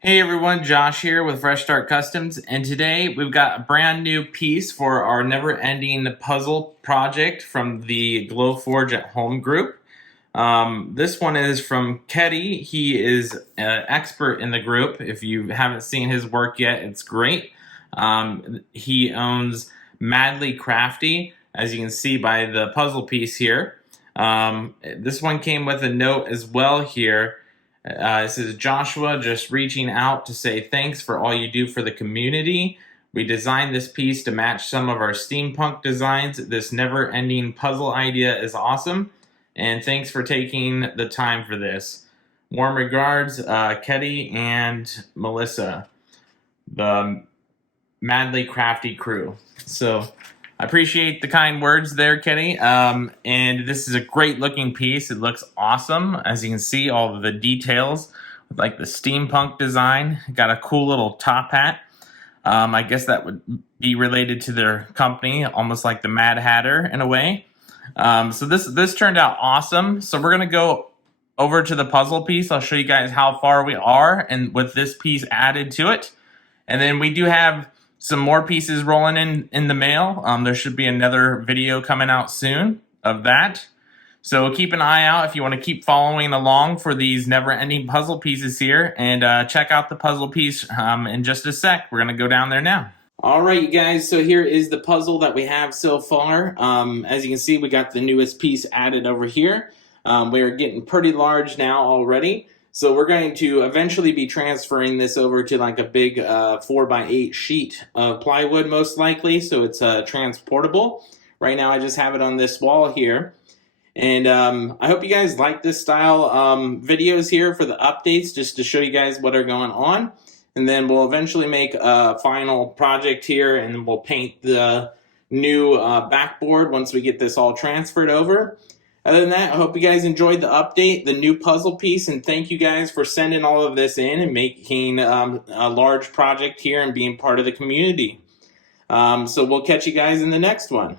Hey everyone, Josh here with Fresh Start Customs, and today we've got a brand new piece for our never-ending puzzle project from the Glowforge at Home group. This one is from Keddy. He is an expert in the group. If you haven't seen his work yet, it's great. He owns Madly Crafty, as you can see by the puzzle piece here. This one came with a note as well here. This is Joshua just reaching out to say thanks for all you do for the community. We designed this piece to match some of our steampunk designs. This never-ending puzzle idea is awesome, and thanks for taking the time for this. Warm regards, Keddy and Melissa, the Madly Crafty crew. So I appreciate the kind words there, Kenny. And this is a great looking piece. It looks awesome. As you can see, all of the details with like the steampunk design. Got a cool little top hat. I guess that would be related to their company, almost like the Mad Hatter in a way. So this turned out awesome. So we're gonna go over to the puzzle piece. I'll show you guys how far we are and with this piece added to it. And then we do have some more pieces rolling in the mail. There should be another video coming out soon of that. So keep an eye out if you want to keep following along for these never-ending puzzle pieces here. And check out the puzzle piece in just a sec. We're going to go down there now. All right, you guys, so here is the puzzle that we have so far. As you can see, we got the newest piece added over here. We're getting pretty large now already. So we're going to eventually be transferring this over to like a big 4x8 sheet of plywood, most likely, so it's transportable. Right now I just have it on this wall here. And I hope you guys like this style videos here for the updates, just to show you guys what are going on. And then we'll eventually make a final project here, and we'll paint the new backboard once we get this all transferred over. Other than that, I hope you guys enjoyed the update, the new puzzle piece, and thank you guys for sending all of this in and making a large project here and being part of the community. So we'll catch you guys in the next one.